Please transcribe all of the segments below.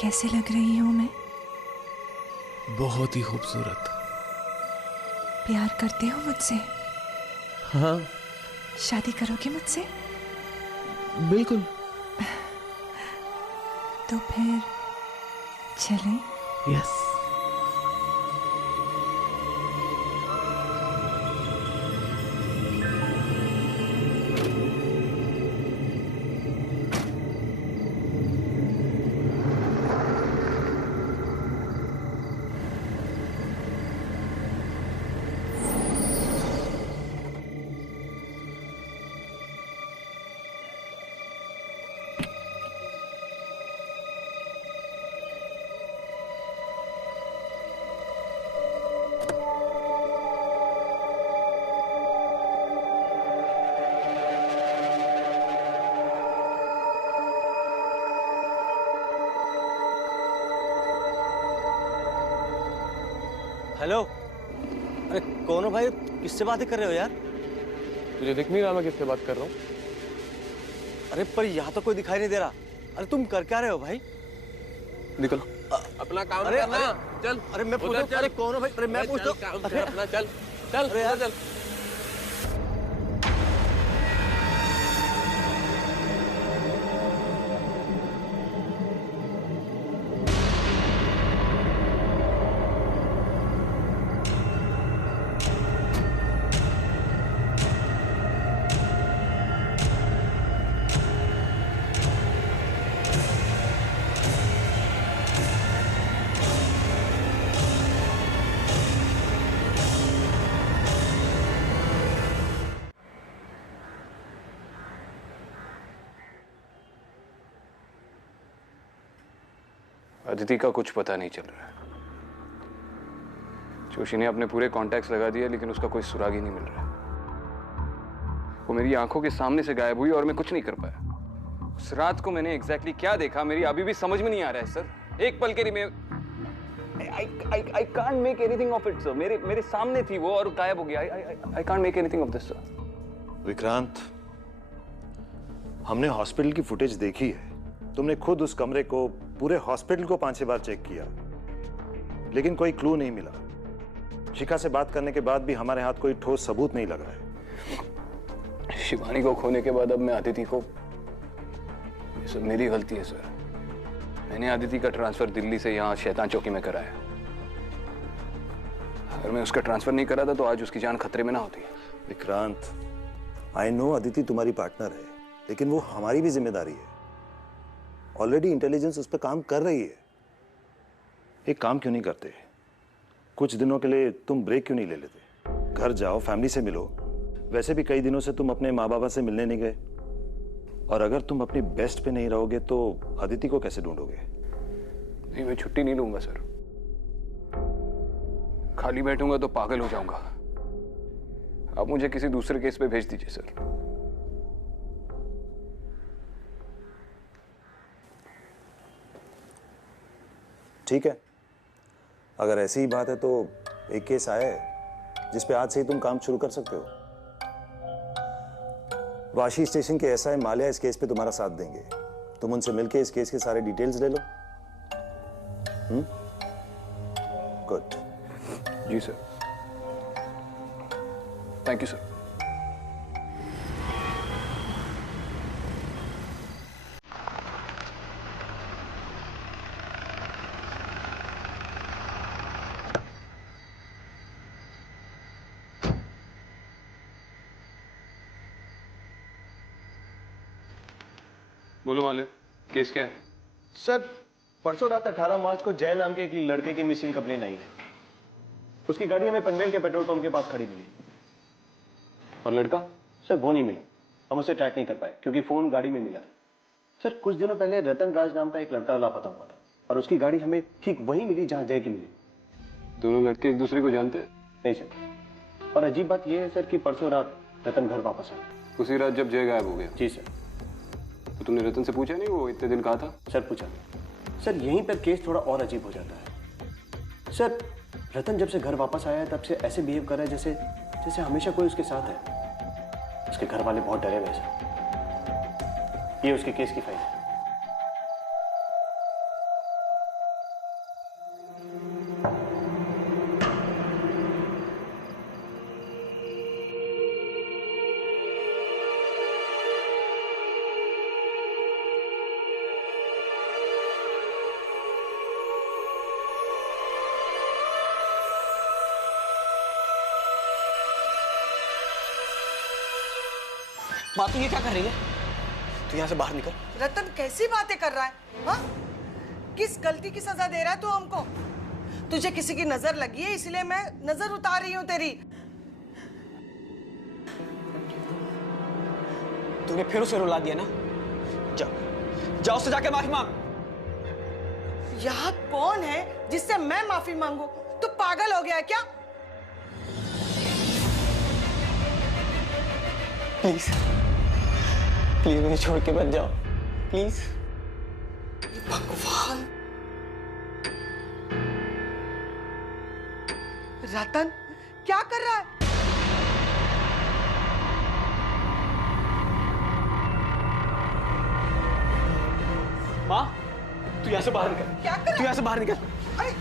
कैसे लग रही हूं मैं? बहुत ही खूबसूरत। प्यार करते हो मुझसे? हाँ शादी करोगे मुझसे? बिल्कुल। तो फिर चलें? यस। हेलो। अरे कौन हो भाई? किससे बातें कर रहे हो यार? तुझे दिख नहीं रहा मैं किससे बात कर रहा हूँ? अरे पर यहाँ तो कोई दिखाई नहीं दे रहा। अरे तुम कर क्या रहे हो भाई? निकलो। अपना काम अरे करना। चल। अरे मैं पूछता हूँ। अरे कौन हो भाई? अरे मैं पूछता हूँ। अरे अपना चल चल। अरे यार चल। अदिति का कुछ पता नहीं चल रहा है। जोशी ने अपने पूरे कॉन्टैक्ट्स लगा दिए लेकिन उसका कोई सुराग ही नहीं मिल रहा। वो मेरी आंखों के सामने से गायब हुई और मैं कुछ नहीं कर पाया। उस रात को मैंने एग्जैक्टली क्या देखा मेरी अभी भी समझ में नहीं आ रहा है सर। एक पल के लिए मैं I can't make anything of it sir. मेरे सामने थी वो और गायब हो गया। I can't make anything of this sir. Vikrant, हमने हॉस्पिटल की फुटेज देखी है। तुमने खुद उस कमरे को, पूरे हॉस्पिटल को 5-6 बार चेक किया लेकिन कोई क्लू नहीं मिला। शिखा से बात करने के बाद भी हमारे हाथ कोई ठोस सबूत नहीं लगा है। शिवानी को खोने के बाद अब मैं अदिति को, ये सब मेरी गलती है सर। मैंने अदिति का ट्रांसफर दिल्ली से यहाँ शैतान चौकी में कराया। अगर मैं उसका ट्रांसफर नहीं करा था तो आज उसकी जान खतरे में ना होती। विक्रांत, आई नो अदिति तुम्हारी पार्टनर है लेकिन वो हमारी भी जिम्मेदारी है। ऑलरेडी इंटेलिजेंस उस पर काम कर रही है। एक काम क्यों नहीं करते? कुछ दिनों के लिए तुम ब्रेक क्यों नहीं ले लेते? घर जाओ, फैमिली से मिलो। वैसे भी कई दिनों से तुम अपने माँ बाबा से मिलने नहीं गए और अगर तुम अपनी बेस्ट पे नहीं रहोगे तो अदिति को कैसे ढूंढोगे? नहीं, मैं छुट्टी नहीं लूंगा सर। खाली बैठूंगा तो पागल हो जाऊंगा। आप मुझे किसी दूसरे केस पे भेज दीजिए सर। ठीक है, अगर ऐसी ही बात है तो एक केस आया है जिस पे आज से ही तुम काम शुरू कर सकते हो। वाशी स्टेशन के एसआई माल्या इस केस पे तुम्हारा साथ देंगे। तुम उनसे मिलके इस केस के सारे डिटेल्स ले लो। गुड। जी सर। Thank you sir. बोलो मालिक, केस क्या है? सर, परसों रात 18 मार्च को जय नाम के एक लड़के की मिसिंग कंप्लेन आई है। उसकी गाड़ी हमें पनवेल के पेट्रोल पंप के पास खड़ी मिली। और लड़का? सर वो नहीं मिला। हम उसे ट्रैक नहीं कर पाए क्योंकि फोन गाड़ी में मिला। सर कुछ दिनों पहले रतन राज नाम का एक लड़का लापता हुआ था और उसकी गाड़ी हमें ठीक वहीं मिली जहां जय की मिली। दोनों लड़के एक दूसरे को जानते हैं? नहीं सर। और अजीब बात यह है सर कि परसों रात रतन घर वापस आया। उसी रात जब जय गायब हो गया? जी सर। तो तुमने रतन से पूछा नहीं वो इतने दिन कहा था? सर पूछा। सर यहीं पर केस थोड़ा और अजीब हो जाता है। सर रतन जब से घर वापस आया है तब से ऐसे बिहेव कर रहा है जैसे हमेशा कोई उसके साथ है। उसके घर वाले बहुत डरे हुए हैं सर। ये उसके केस की फाइल है। माँ तू ये क्या कर रही है? तू यहाँ से बाहर निकल। रतन कैसी बातें कर रहा है? हाँ? किस गलती की सजा दे रहा है तू हमको? तुझे किसी की नजर लगी है इसलिए मैं नजर उतार रही हूँ तेरी। तूने फिर उसे रुला दिया ना? जा, जा उससे जाके माफी मांग। यहाँ कौन है जिससे मैं माफी मांगू? तू पागल हो गया है क्या? प्लीज प्लीज मुझे छोड़ के मत जाओ, प्लीज। भगवान, रतन क्या कर रहा है? माँ तू यहाँ से बाहर निकल। क्या कर रहा है? तू यहाँ से बाहर निकल। अरे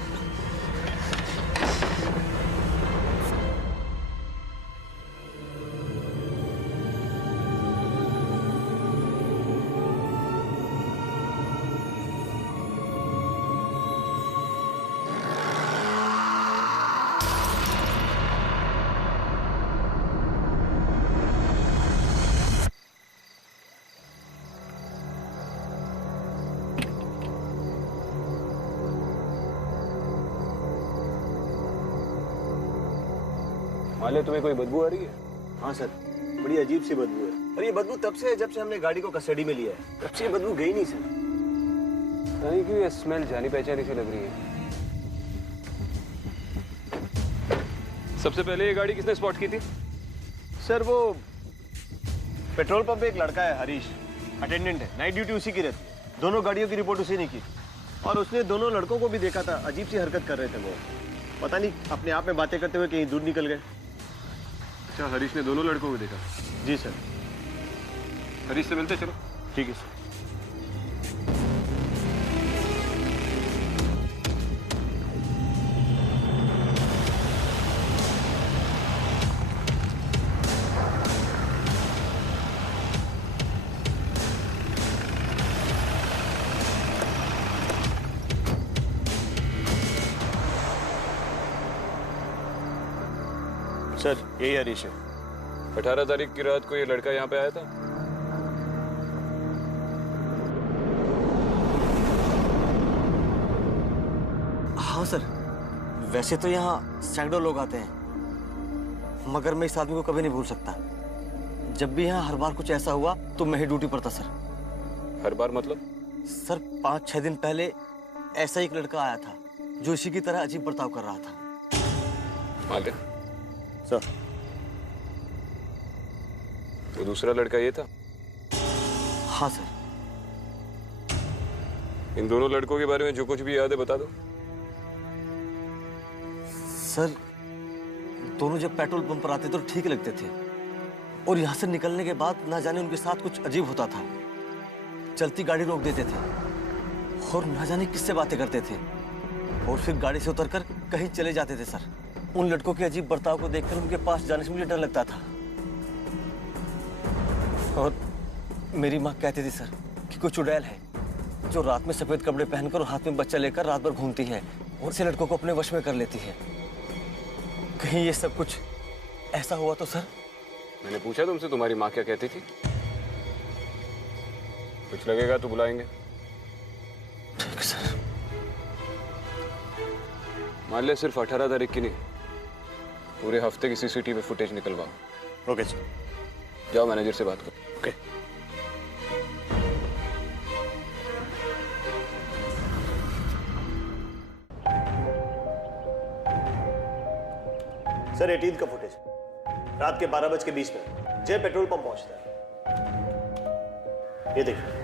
माले तुम्हें कोई बदबू आ रही है? हाँ सर, बड़ी अजीब सी बदबू है। और ये बदबू तब से है जब से हमने गाड़ी को कस्टडी में लिया है। तब से ये बदबू गई नहीं सर। पता नहीं क्यों ये स्मेल जानी पहचानी सी लग रही है। सबसे पहले ये गाड़ी किसने स्पॉट की थी? सर वो पेट्रोल पंप पे एक लड़का है हरीश, अटेंडेंट है, नाइट ड्यूटी उसी की रहती है। दोनों गाड़ियों की रिपोर्ट उसी ने की और उसने दोनों लड़कों को भी देखा था। अजीब सी हरकत कर रहे थे वो, पता नहीं अपने आप में बातें करते हुए कहीं दूर निकल गए। अच्छा, हरीश ने दोनों लड़कों को देखा? जी सर। हरीश से मिलते चलो। ठीक है सर। सर यही हरीश है। 18 तारीख की रात को ये लड़का यहाँ पे आया था? हाँ सर, वैसे तो यहाँ सैकड़ों लोग आते हैं, मगर मैं इस आदमी को कभी नहीं भूल सकता। जब भी यहाँ हर बार कुछ ऐसा हुआ तो मैं ही ड्यूटी पर था सर। हर बार मतलब? सर 5-6 दिन पहले ऐसा एक लड़का आया था जो इसी की तरह अजीब बर्ताव कर रहा था। माले, सर वो दूसरा लड़का ये था? हाँ सर। इन दोनों लड़कों के बारे में जो कुछ भी याद है बता दो। सर दोनों जब पेट्रोल पंप पर आते तो ठीक लगते थे और यहाँ से निकलने के बाद ना जाने उनके साथ कुछ अजीब होता था। चलती गाड़ी रोक देते थे और ना जाने किससे बातें करते थे और फिर गाड़ी से उतरकर कहीं चले जाते थे सर। उन लड़कों के अजीब बर्ताव को देखकर उनके पास जाने से मुझे डर लगता था। और मेरी माँ कहती थी सर कि कोई चुड़ैल है जो रात में सफेद कपड़े पहनकर और हाथ में बच्चा लेकर रात भर घूमती है और से लड़कों को अपने वश में कर लेती है। कहीं ये सब कुछ ऐसा हुआ तो सर? मैंने पूछा तुमसे तुम्हारी माँ क्या कहती थी? कुछ लगेगा तो बुलाएंगे। ठीक सर। मान ले सिर्फ 18 तारीख की नहीं, पूरे हफ्ते की सीसीटीवी फुटेज निकलवाओ। Okay sir. जाओ मैनेजर से बात करो। ओके। सर 18 का फुटेज रात के 12:20 जय पेट्रोल पंप पहुंचता है। ये देखिए।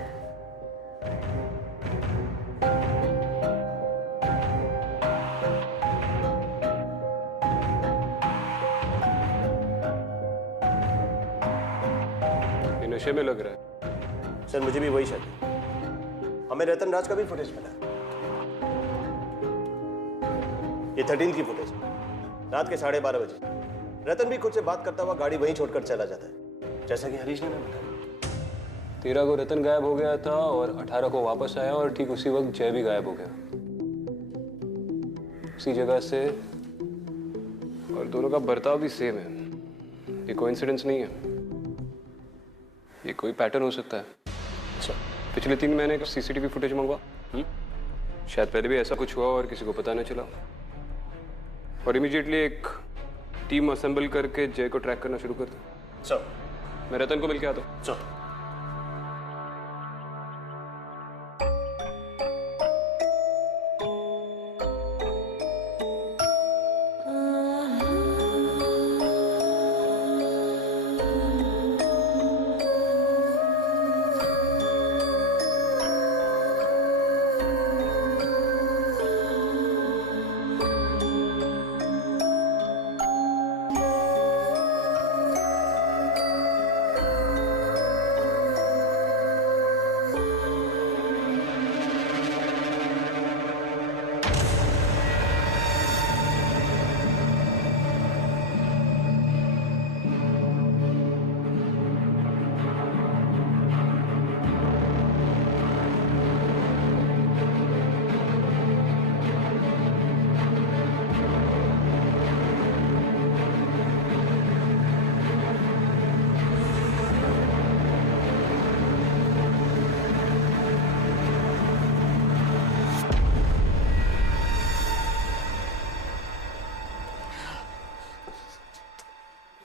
ये नशे में लग रहा है। सर मुझे भी वही शक है। हमें रतन राज का भी फुटेज मिला है। ये 13 की फुटेज रात के 12:30 बजे। रतन भी खुद से बात करता हुआ गाड़ी वहीं छोड़कर चला जाता है, जैसा कि हरीश ने बताया। 13 को रतन गायब हो गया था और 18 को वापस आया और ठीक उसी वक्त जय भी गायब हो गया उसी जगह से, और दोनों का बर्ताव भी सेम है। ये कोइंसिडेंस नहीं है। ये कोई पैटर्न हो सकता है। अच्छा, पिछले 3 महीने का सीसीटीवी फुटेज मंगवा। शायद पहले भी ऐसा कुछ हुआ और किसी को पता न चला, और इमीडिएटली एक टीम असेंबल करके जय को ट्रैक करना शुरू कर दो। सर। मैं रतन को मिलके आता हूँ। सर।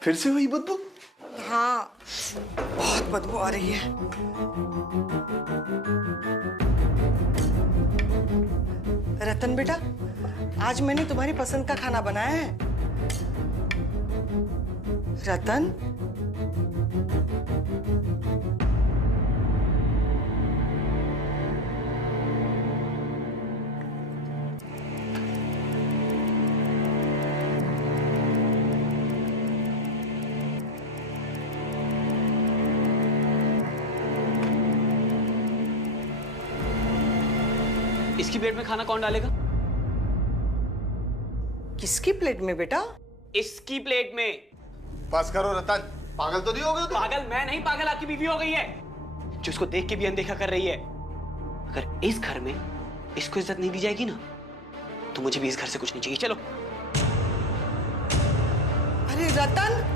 फिर से वही बदबू? हाँ, बहुत बदबू आ रही है। रतन बेटा, आज मैंने तुम्हारी पसंद का खाना बनाया है। रतन, इसकी प्लेट में खाना कौन डालेगा? किसकी प्लेट में बेटा? इसकी प्लेट में। बस करो रतन, पागल तो नहीं हो गए तुम? पागल मैं नहीं, पागल आपकी बीवी हो गई है, जो इसको देख के भी अनदेखा कर रही है। अगर इस घर में इसको इज्जत नहीं दी जाएगी ना, तो मुझे भी इस घर से कुछ नहीं चाहिए। चलो। अरे रतन,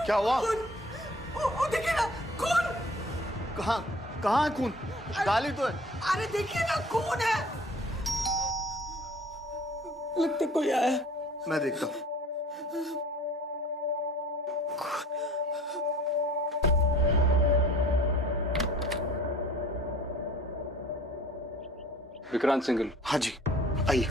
क्या हुआ? वो देखिए ना, खून। कहाँ कहाँ है खून? डाली तो है। अरे देखिए ना, खून है। लगता कोई आया है। मैं देखता हूँ। विक्रांत सिंघल। हाँ जी, आइए।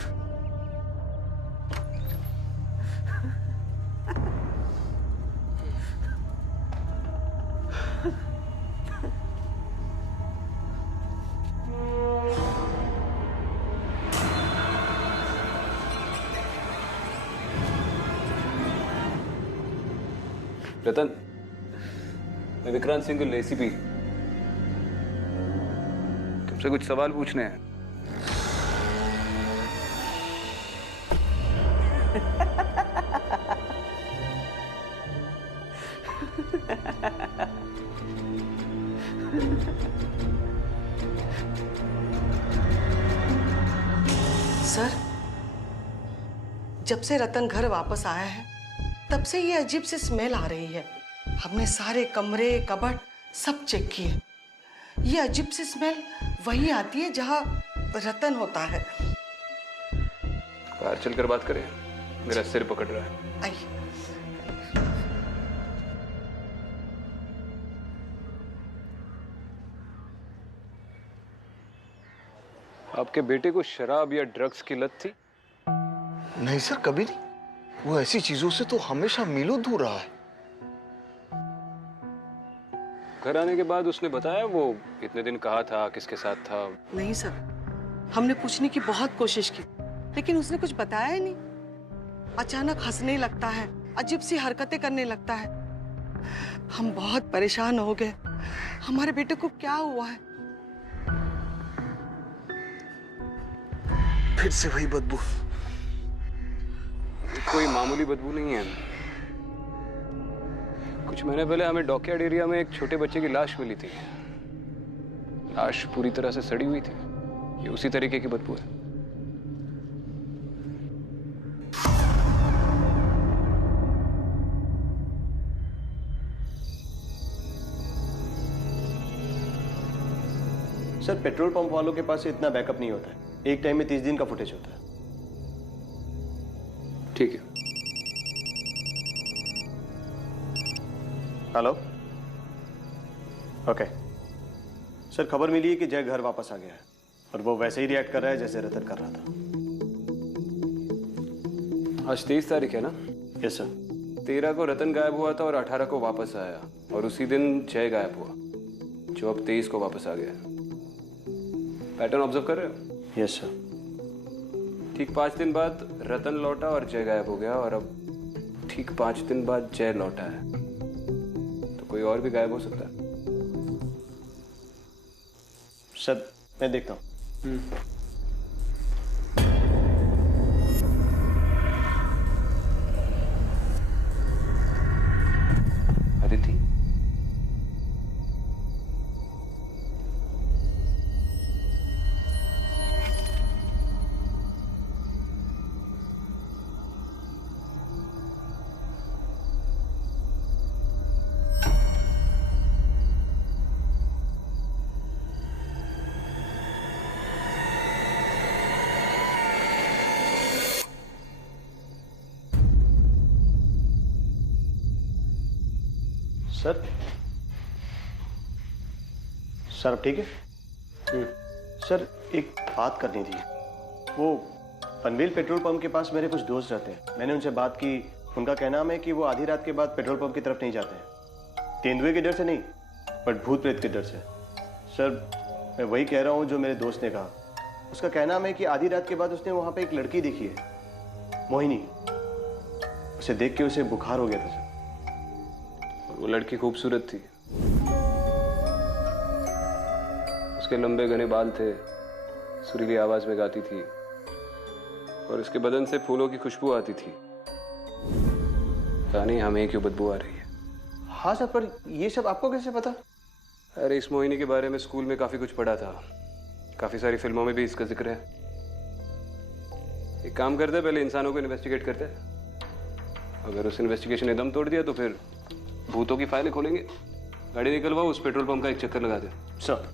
रतन, मैं विक्रांत सिंघल, एसीपी। तुमसे कुछ सवाल पूछने हैं। सर, जब से रतन घर वापस आया है, तब से ये अजीब सी स्मेल आ रही है। हमने सारे कमरे, कबर्ड सब चेक किए। ये अजीब सी स्मेल वही आती है जहाँ रतन होता है। बाहर चलकर बात करें, मेरा सिर पकड़ रहा है। आइए। आपके बेटे को शराब या ड्रग्स की लत थी? नहीं सर, कभी नहीं। वो ऐसी चीजों से तो हमेशा मीलों दूर रहा है। घर आने के बाद उसने बताया वो इतने दिन कहाँ था, किसके साथ था? नहीं सर, हमने पूछने की बहुत कोशिश की, लेकिन उसने कुछ बताया ही नहीं। अचानक हंसने लगता है, अजीब सी हरकतें करने लगता है। हम बहुत परेशान हो गए। हमारे बेटे को क्या हुआ है? फिर से वही बदबू। कोई मामूली बदबू नहीं है। कुछ महीने पहले हमें डॉकयार्ड एरिया में एक छोटे बच्चे की लाश मिली थी। लाश पूरी तरह से सड़ी हुई थी। ये उसी तरीके की बदबू है। सर पेट्रोल पंप वालों के पास इतना बैकअप नहीं होता है। एक टाइम में 30 दिन का फुटेज होता है। ठीक है। हेलो। ओके सर, खबर मिली है कि जय घर वापस आ गया है और वो वैसे ही रिएक्ट कर रहा है जैसे रतन कर रहा था। आज 23 तारीख है ना? Yes sir. 13 को रतन गायब हुआ था और 18 को वापस आया, और उसी दिन जय गायब हुआ, जो अब 23 को वापस आ गया। पैटर्न ऑब्जर्व कर रहे हो? Yes sir. ठीक 5 दिन बाद रतन लौटा और जय गायब हो गया, और अब ठीक 5 दिन बाद जय लौटा है। तो कोई और भी गायब हो सकता है। सर मैं देखता हूँ। अदिति, सर सर अब ठीक है? सर एक बात करनी थी। वो पनवेल पेट्रोल पंप के पास मेरे कुछ दोस्त रहते हैं। मैंने उनसे बात की। उनका कहना है कि वो आधी रात के बाद पेट्रोल पंप की तरफ नहीं जाते हैं। तेंदुए के डर से नहीं, बट भूत प्रेत के डर से। सर मैं वही कह रहा हूँ जो मेरे दोस्त ने कहा। उसका कहना है कि आधी रात के बाद उसने वहाँ पे एक लड़की देखी है, मोहिनी। उसे देख के उसे बुखार हो गया था सर। वो लड़की खूबसूरत थी। उसके लंबे घने बाल थे, सुरीली आवाज में गाती थी, और उसके बदन से फूलों की खुशबू आती थी। पता नहीं हमें क्यों बदबू आ रही है। हाँ सर, पर ये सब आपको कैसे पता? अरे इस मोहिनी के बारे में स्कूल में काफी कुछ पढ़ा था। काफी सारी फिल्मों में भी इसका जिक्र है। एक काम करते हैं, पहले इंसानों को इन्वेस्टिगेट करते हैं। अगर उस इन्वेस्टिगेशन ने दम तोड़ दिया तो फिर भूतों की फाइलें खोलेंगे। गाड़ी निकलवाओ, उस पेट्रोल पंप का एक चक्कर लगा दे। सर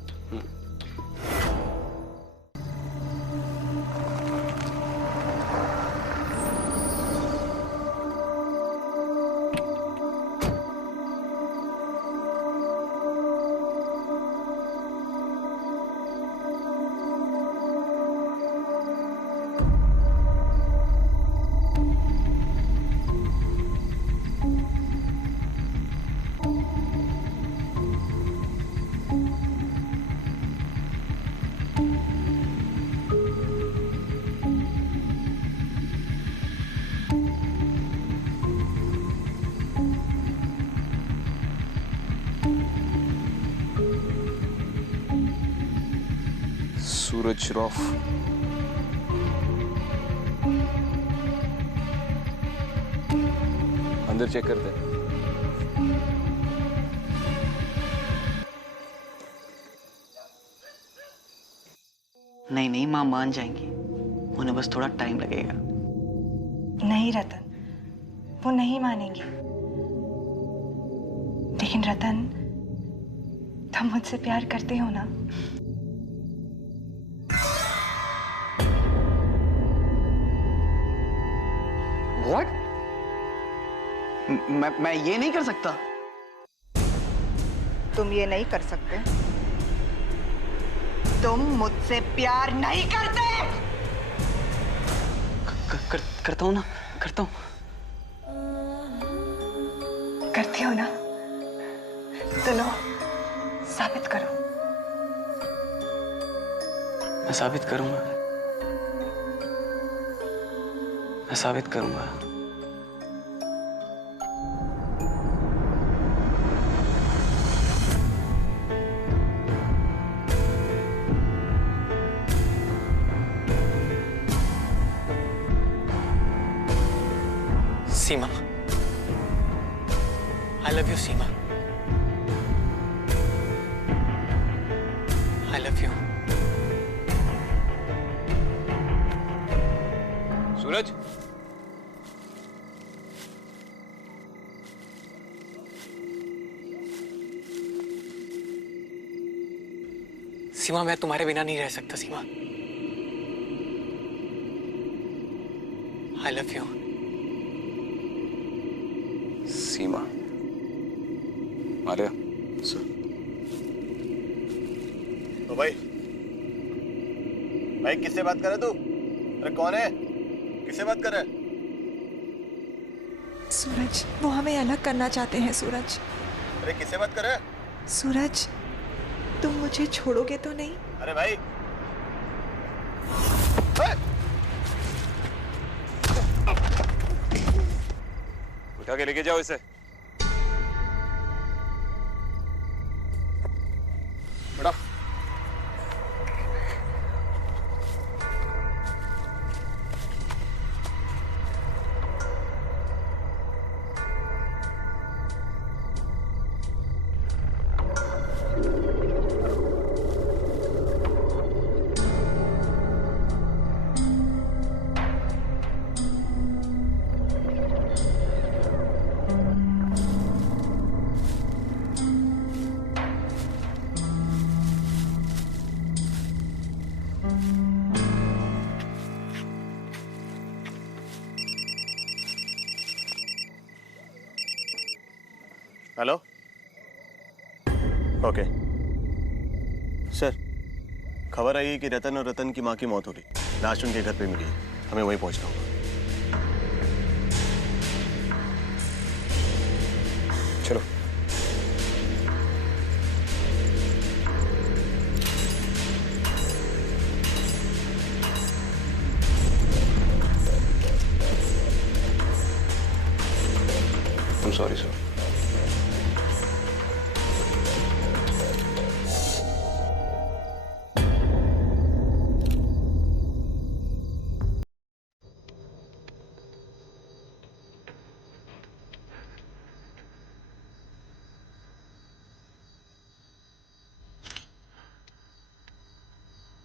सूरज श्रॉफ। अंदर चेक करते हैं। नहीं नहीं, माँ मान जाएंगी। उन्हें बस थोड़ा टाइम लगेगा। नहीं रतन, वो नहीं मानेंगी। लेकिन रतन, तुम मुझसे प्यार करते हो ना? What? मैं ये नहीं कर सकता। तुम ये नहीं कर सकते। तुम मुझसे प्यार नहीं करते। करता हूँ ना, करता हूँ। करते हो ना? तो लो, साबित करो। मैं साबित करूंगा। मैं साबित करूंगा। सीमा, I love you, Seema. I love you. सूरज, सीमा, मैं तुम्हारे बिना नहीं रह सकता सीमा। I love you. सीमा, आर्या, तो भाई किससे बात कर रहे तू? अरे कौन है? किससे बात कर रहा है? सूरज, वो हमें अलग करना चाहते हैं सूरज। अरे किससे बात कर रहा है? सूरज, तुम मुझे छोड़ोगे तो नहीं? अरे भाई उठा के लेके जाओ इसे। बड़ा हेलो, ओके सर, खबर आई कि रतन और रतन की माँ की मौत हो गई। लाश उनके घर पे मिली है, हमें वहीं पहुंचना होगा। चलो। I'm sorry, sir.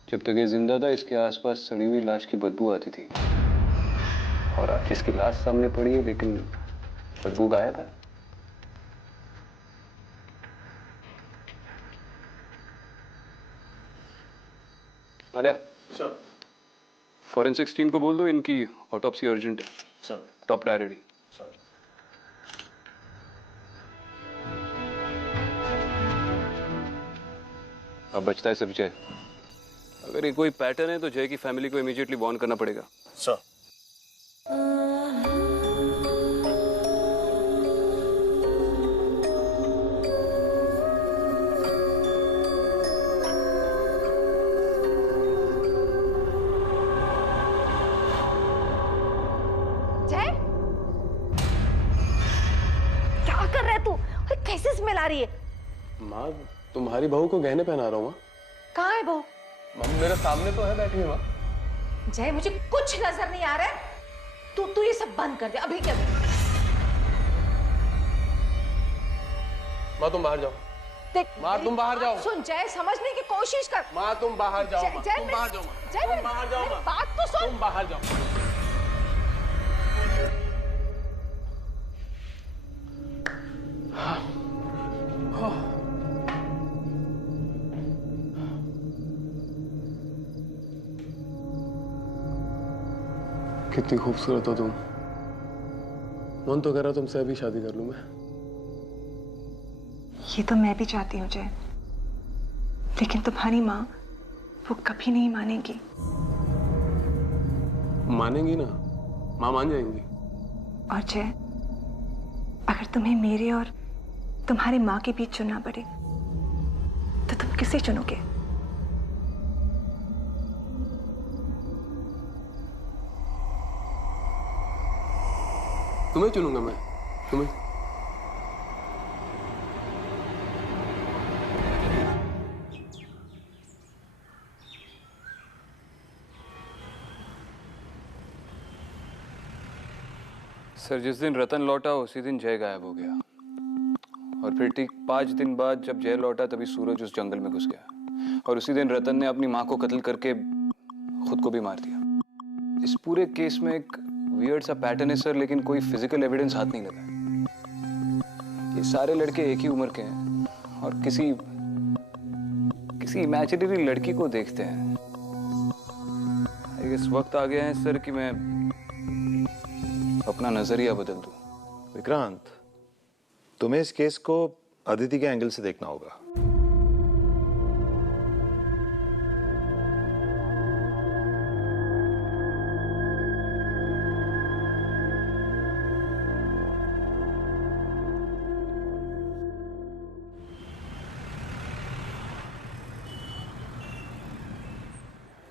जब तक ये जिंदा था, इसके आसपास सड़ी हुई लाश की बदबू आती थी। और आज इसकी लाश सामने पड़ी है, लेकिन बदबू गायब है। आलिया, सर। फॉरेंसिक्स टीम को बोल दो, इनकी ऑटोप्सी अर्जेंट है। सर। Top priority. सर। अब बचता है सिर्फ जय। अगर ये कोई पैटर्न है तो जय की फैमिली को इमीडिएटली वार्न करना पड़ेगा। सर। जय, क्या कर रहा है तू? और कैसे स्मेल आ रही है? माँ, तुम्हारी बहू को गहने पहना रहा हूँ। माँ, कहाँ है बहू? मम्मी मेरे सामने तो है बैठी हुई। माँ, जय, मुझे कुछ नजर नहीं आ रहा है। तू ये सब बंद कर दे अभी के अभी। माँ तुम बाहर जाओ। देख, माँ तुम बाहर जाओ। सुन जय, समझने की कोशिश कर। माँ तुम बाहर जाओ। माँ जय, तुम बाहर जाओ। माँ जय, तुम बाहर जाओ। माँ बात तो सुन। तुम बाहर जाओ। कितनी खूबसूरत हो तुम। मन तो कह रहा तुमसे अभी शादी कर लूं मैं। ये तो मैं भी चाहती हूँ जय, लेकिन तुम्हारी माँ वो कभी नहीं मानेगी। मानेंगी ना, माँ मान जाएंगी। और जय, अगर तुम्हें मेरे और तुम्हारी माँ के बीच चुनना पड़े तो तुम किसे चुनोगे? तुम्हें चुनूंगा मैं, तुम्हें। सर, जिस दिन रतन लौटा उसी दिन जय गायब हो गया। और फिर ठीक 5 दिन बाद जब जय लौटा तभी सूरज उस जंगल में घुस गया। और उसी दिन रतन ने अपनी माँ को कत्ल करके खुद को भी मार दिया। इस पूरे केस में एक वियर्ड सा पैटर्न है सर, लेकिन कोई फिजिकल एविडेंस हाथ नहीं लगा। ये सारे लड़के एक ही उम्र के हैं और किसी इमेजिनरी लड़की को देखते हैं। इस वक्त आ गया है सर कि मैं अपना नजरिया बदल दूं। विक्रांत, तुम्हें इस केस को अदिति के एंगल से देखना होगा।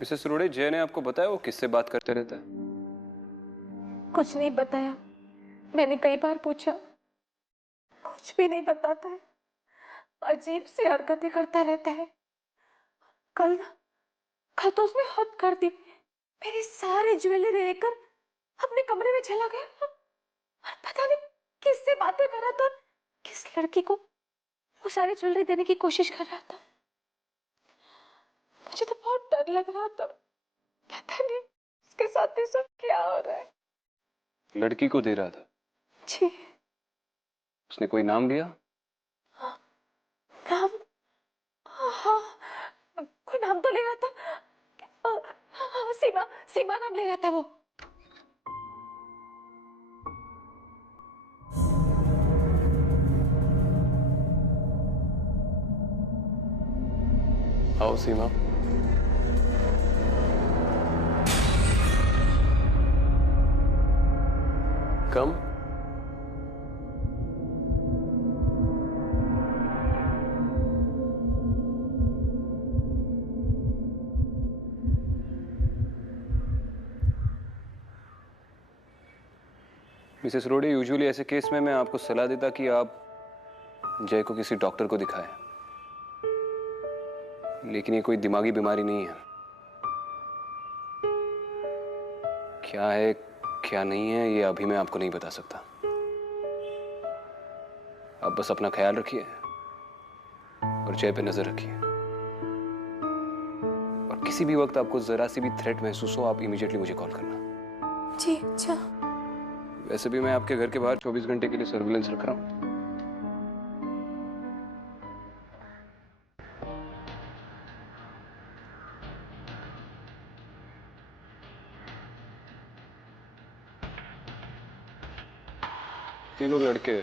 मिसेस रोड़े, जय ने आपको बताया वो किससे बात करते रहता है? कुछ नहीं बताया। मैंने कई बार पूछा, कुछ भी नहीं बताता है। अजीब सी हरकतें करता रहता है। कल तो उसने हद कर दी। मेरी सारी ज्वेलरी लेकर अपने कमरे में चला गया और पता नहीं किससे बातें कर रहा था, किस लड़की को वो सारी ज्वेलरी देने की कोशिश कर रहा था। मुझे तो बहुत डर लग रहा था। पता नहीं उसके साथ ये सब क्या हो रहा है। लड़की को दे रहा था? जी। उसने कोई नाम लिया? नाम? हाँ, कोई नाम तो ले रहा था। सीमा नाम ले रहा था वो। आओ सीमा। कम। मिसेस रोड़े, यूजुअली ऐसे केस में मैं आपको सलाह देता कि आप जय को किसी डॉक्टर को दिखाएं, लेकिन ये कोई दिमागी बीमारी नहीं है। क्या है क्या नहीं है ये अभी मैं आपको नहीं बता सकता। आप बस अपना ख्याल रखिए और जय पे नजर रखिए, और किसी भी वक्त आपको जरा सी भी थ्रेट महसूस हो आप इमीडिएटली मुझे कॉल करना। जी अच्छा। वैसे भी मैं आपके घर के बाहर 24 घंटे के लिए सर्विलेंस रख रहा हूं। तीनों लड़के,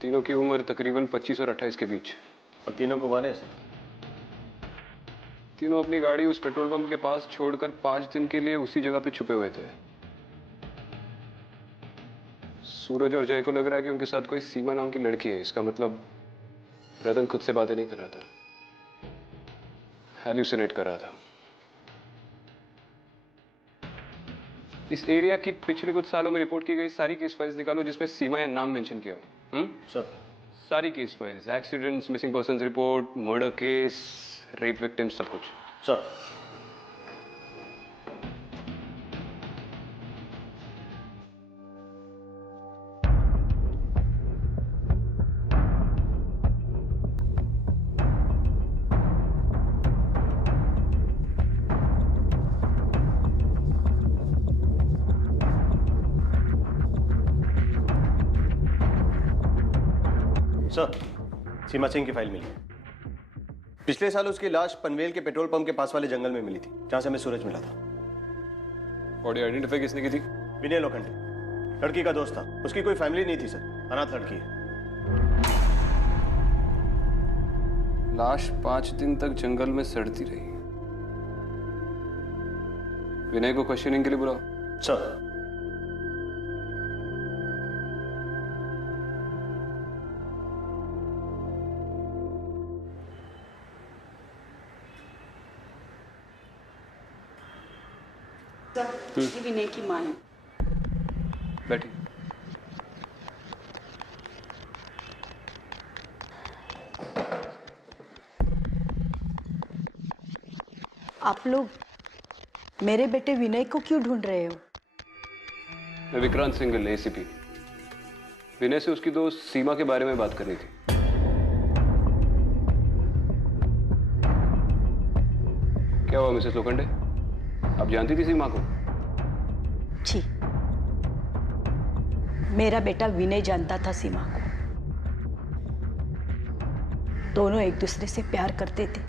तीनों की उम्र तकरीबन 25 और 28 के बीच। और तीनों को मारे? तीनों अपनी गाड़ी उस पेट्रोल पंप के पास छोड़कर 5 दिन के लिए उसी जगह पे छुपे हुए थे। सूरज और जय को लग रहा है कि उनके साथ कोई सीमा नाम की लड़की है। इसका मतलब रतन खुद से बातें नहीं कर रहा था, हैल्यूसिनेट कर रहा था। इस एरिया की पिछले कुछ सालों में रिपोर्ट की गई सारी केस फाइल्स निकालो जिसमें सीमा या नाम मेंशन किया हो। सर। सारी case files, accidents, missing persons report, murder case, rape victims, सब कुछ। सर। सर, सीमा सिंह की फाइल मिली। पिछले साल उसकी लाश पनवेल के पेट्रोल पंप के पास वाले जंगल में मिली थी, जहां से हमें सूरज मिला था। बॉडी आइडेंटिफाई किसने की थी? विनय लोखंडे, लड़की का दोस्त था। उसकी कोई फैमिली नहीं थी सर, अनाथ लड़की है। लाश 5 दिन तक जंगल में सड़ती रही। विनय को क्वेश्चनिंग के लिए बुलाओ। सर। ये विनय की मां है। बैठी। आप लोग मेरे बेटे विनय को क्यों ढूंढ रहे हो? मैं विक्रांत सिंघल, एसीपी। विनय से उसकी दोस्त सीमा के बारे में बात करनी थी। क्या हुआ मिसेस लोखंडे? आप जानती थी सीमा को? जी, मेरा बेटा विनय जानता था सीमा को। दोनों एक दूसरे से प्यार करते थे।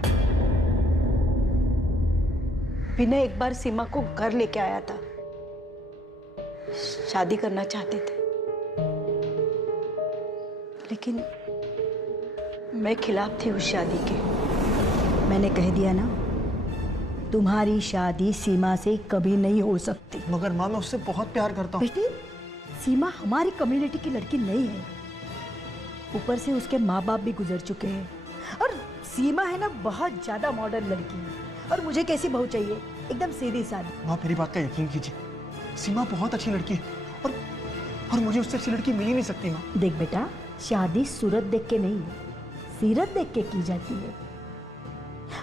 विनय एक बार सीमा को घर लेके आया था, शादी करना चाहते थे, लेकिन मैं खिलाफ थी उस शादी के। मैंने कह दिया ना, तुम्हारी शादी सीमा से कभी नहीं हो सकती। मगर माँ, मैं उससे बहुत प्यार करता हूँ। बेटी, सीमा हमारी कम्युनिटी की लड़की नहीं है। ऊपर से उसके माँ बाप भी गुजर चुके हैं, और सीमा है ना बहुत ज्यादा मॉडर्न लड़की है। और मुझे कैसी बहू चाहिए? एकदम सीधी सादी। माँ, मेरी बात का यकीन कीजिए, सीमा बहुत अच्छी लड़की है, और मुझे उससे अच्छी लड़की मिल ही नहीं सकती माँ। देख बेटा, शादी सूरत देख के नहीं, सीरत देख के की जाती है।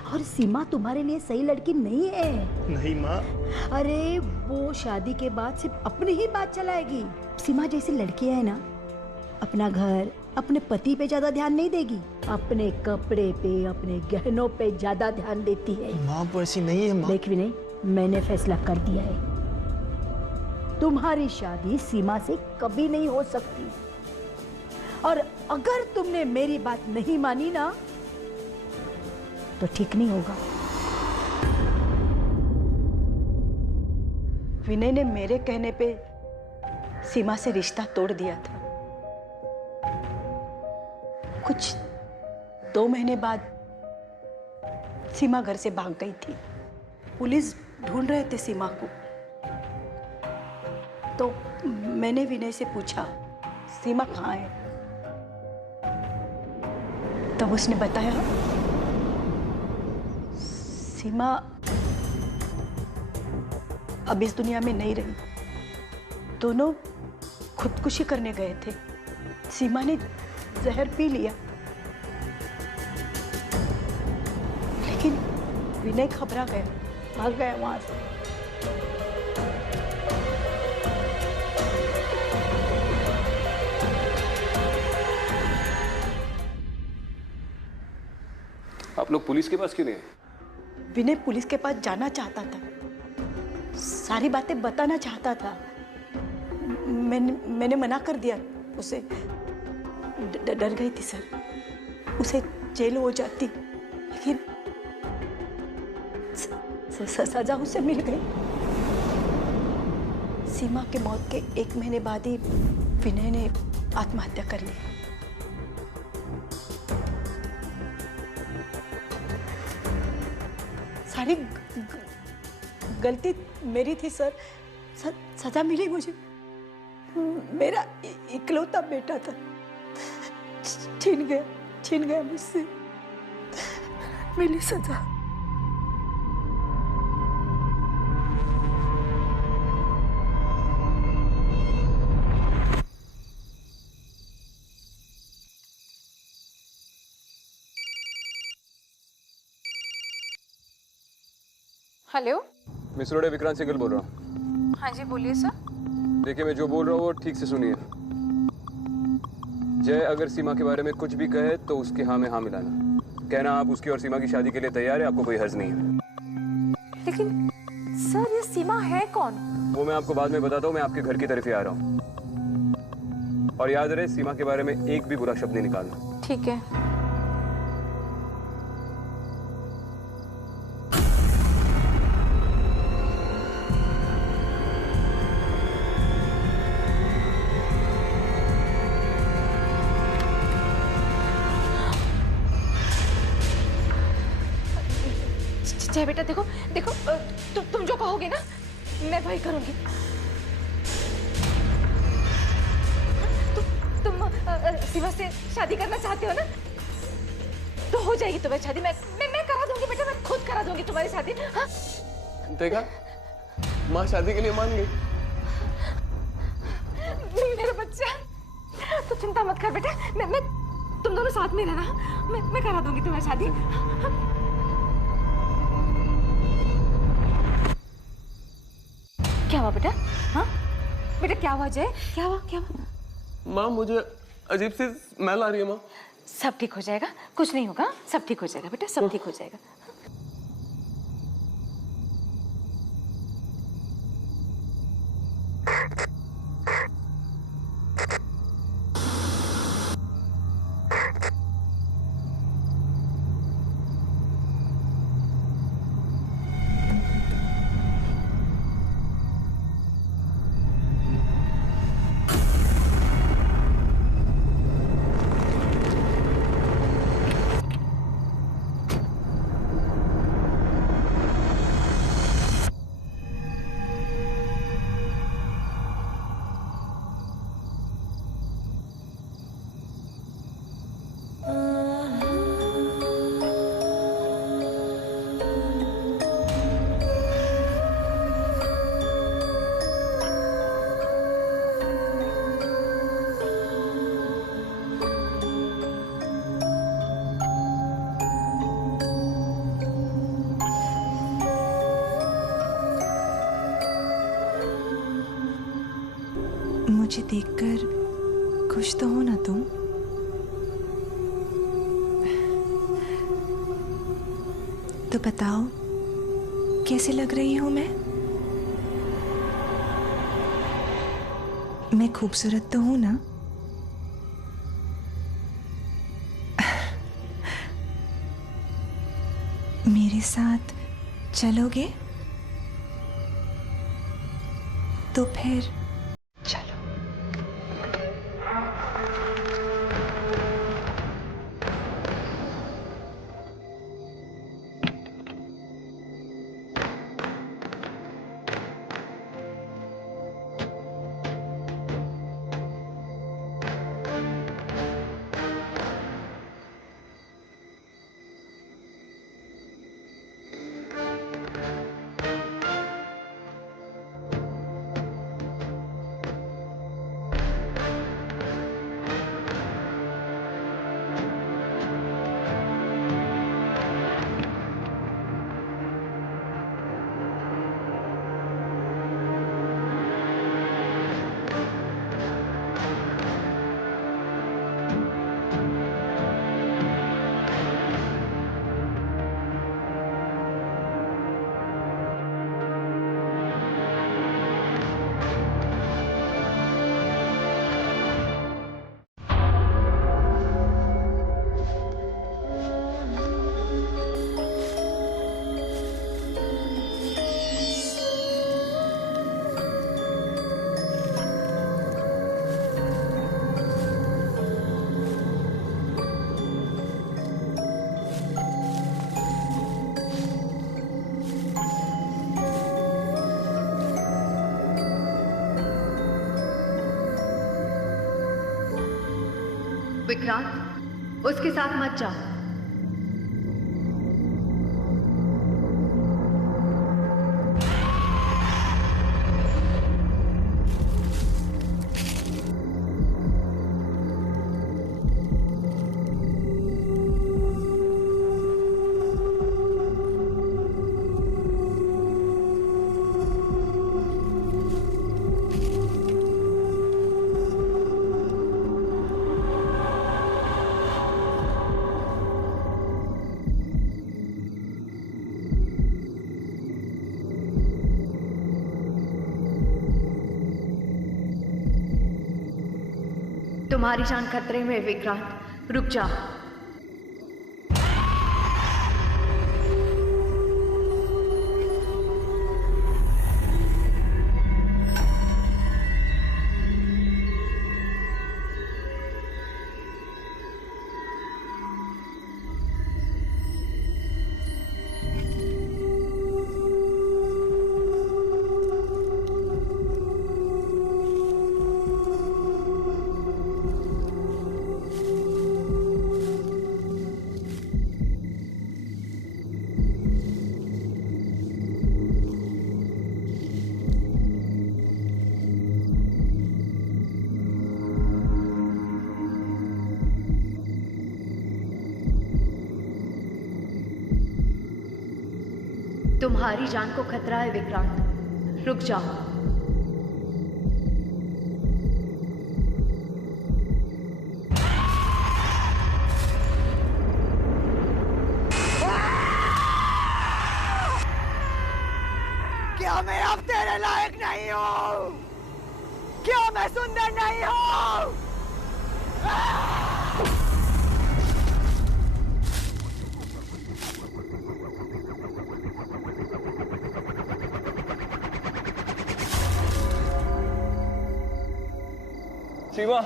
और सीमा तुम्हारे लिए सही लड़की नहीं है। नहीं माँ। अरे वो शादी के बाद सिर्फ अपनी ही बात चलाएगी। सीमा जैसी लड़की है ना, अपना घर, अपने पति पे ज्यादा ध्यान नहीं देगी, अपने कपड़े पे, अपने गहनों पे ज्यादा ध्यान देती है। माँ, वो ऐसी नहीं है माँ। देख विनय, मैंने फैसला कर दिया है, तुम्हारी शादी सीमा से कभी नहीं हो सकती। और अगर तुमने मेरी बात नहीं मानी ना, तो ठीक नहीं होगा। विनय ने मेरे कहने पे सीमा से रिश्ता तोड़ दिया था। कुछ 2 महीने बाद सीमा घर से भाग गई थी। पुलिस ढूंढ रहे थे सीमा को। तो मैंने विनय से पूछा, सीमा कहाँ है? तब उसने बताया, सीमा अब इस दुनिया में नहीं रही। दोनों खुदकुशी करने गए थे। सीमा ने जहर पी लिया, लेकिन विनय घबरा गया, भाग गया वहां से। आप लोग पुलिस के पास क्यों नहीं आए? विनय पुलिस के पास जाना चाहता था, सारी बातें बताना चाहता था। मैंने मना कर दिया उसे। डर गई थी सर, उसे जेल हो जाती, लेकिन सजा उसे मिल गई। सीमा के मौत के 1 महीने बाद ही विनय ने आत्महत्या कर ली। सारी गलती मेरी थी सर। सजा मिली मुझे। मेरा इकलौता बेटा था, छीन गया मुझसे। मिली सजा। हेलो, मिस रोडे, विक्रांत सिंगल बोल रहा हूँ। हाँ जी बोलिए सर। देखिए, मैं जो बोल रहा हूँ वो ठीक से सुनिए। जय अगर सीमा के बारे में कुछ भी कहे तो उसके हाँ में हाँ मिलाना। कहना आप उसकी और सीमा की शादी के लिए तैयार है, आपको कोई हर्ज नहीं है। लेकिन सर, ये सीमा है कौन? वो मैं आपको बाद में बताता हूँ। मैं आपके घर की तरफ ही आ रहा हूँ। और याद रहे, सीमा के बारे में एक भी बुरा शब्द नहीं निकालना। ठीक है। जय बेटा, देखो देखो, तुम जो कहोगे ना मैं वही करूंगी। तुम सीमा से शादी करना चाहते हो ना, तो हो जाएगी तुम्हारी शादी। मैं करा दूंगी बेटा, मैं खुद करा दूंगी तुम्हारी शादी। हाँ? देखा, माँ शादी के लिए मान गई। मेरा बच्चा, तो चिंता मत कर बेटा। मैं तुम दोनों साथ में रहना। मैं करा दूंगी तुम्हारी शादी। क्या हुआ बेटा? हाँ बेटा, क्या हुआ जय? क्या हुआ? माँ, मुझे अजीब सी स्मेल आ रही है माँ। सब ठीक हो जाएगा, कुछ नहीं होगा, सब ठीक हो जाएगा बेटा, सब ठीक हो जाएगा। मुझे देखकर खुश तो हो ना तुम? तो बताओ कैसे लग रही हूं मैं? मैं खूबसूरत तो हूं ना? मेरे साथ चलोगे? तो फिर चलो। विक्रांत, उसके साथ मत जाओ। तुम्हारी जान खतरे में, विक्रांत, रुक जा। तुम्हारी जान को खतरा है, विक्रांत, रुक जाओ। क्या मैं अब तेरे लायक नहीं हूँ? क्या मैं सुंदर नहीं हूँ? सीमा,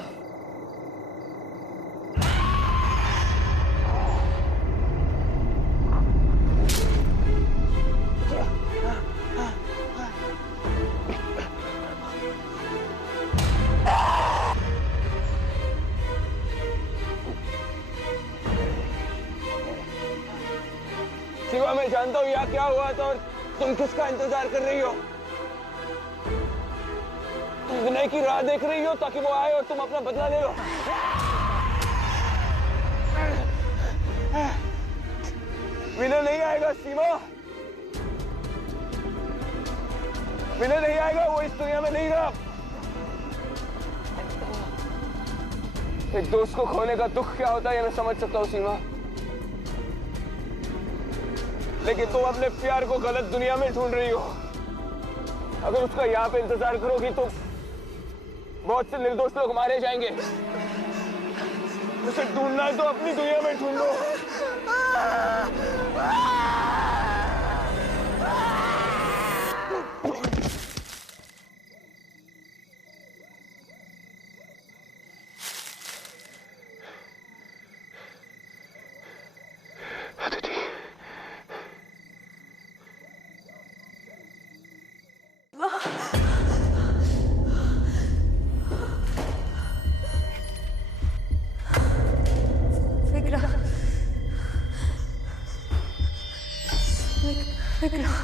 सीमा, मैं जानता हूँ यहाँ क्या हुआ था और तुम किसका इंतजार कर रही हो। तुम विनय की राह देख रही हो ताकि वो आए और तुम अपना बदला ले लो। विनय नहीं आएगा सीमा, विनय नहीं आएगा, वो इस दुनिया में नहीं रहा। एक दोस्त को खोने का दुख क्या होता है ये मैं समझ सकता हूँ सीमा, लेकिन तुम अपने प्यार को गलत दुनिया में ढूंढ रही हो। अगर उसका यहाँ पे इंतजार करोगी तो बहुत से निर्दोष लोग मारे जाएंगे। उसे ढूंढना है तो अपनी दुनिया में ढूंढो। विक्रम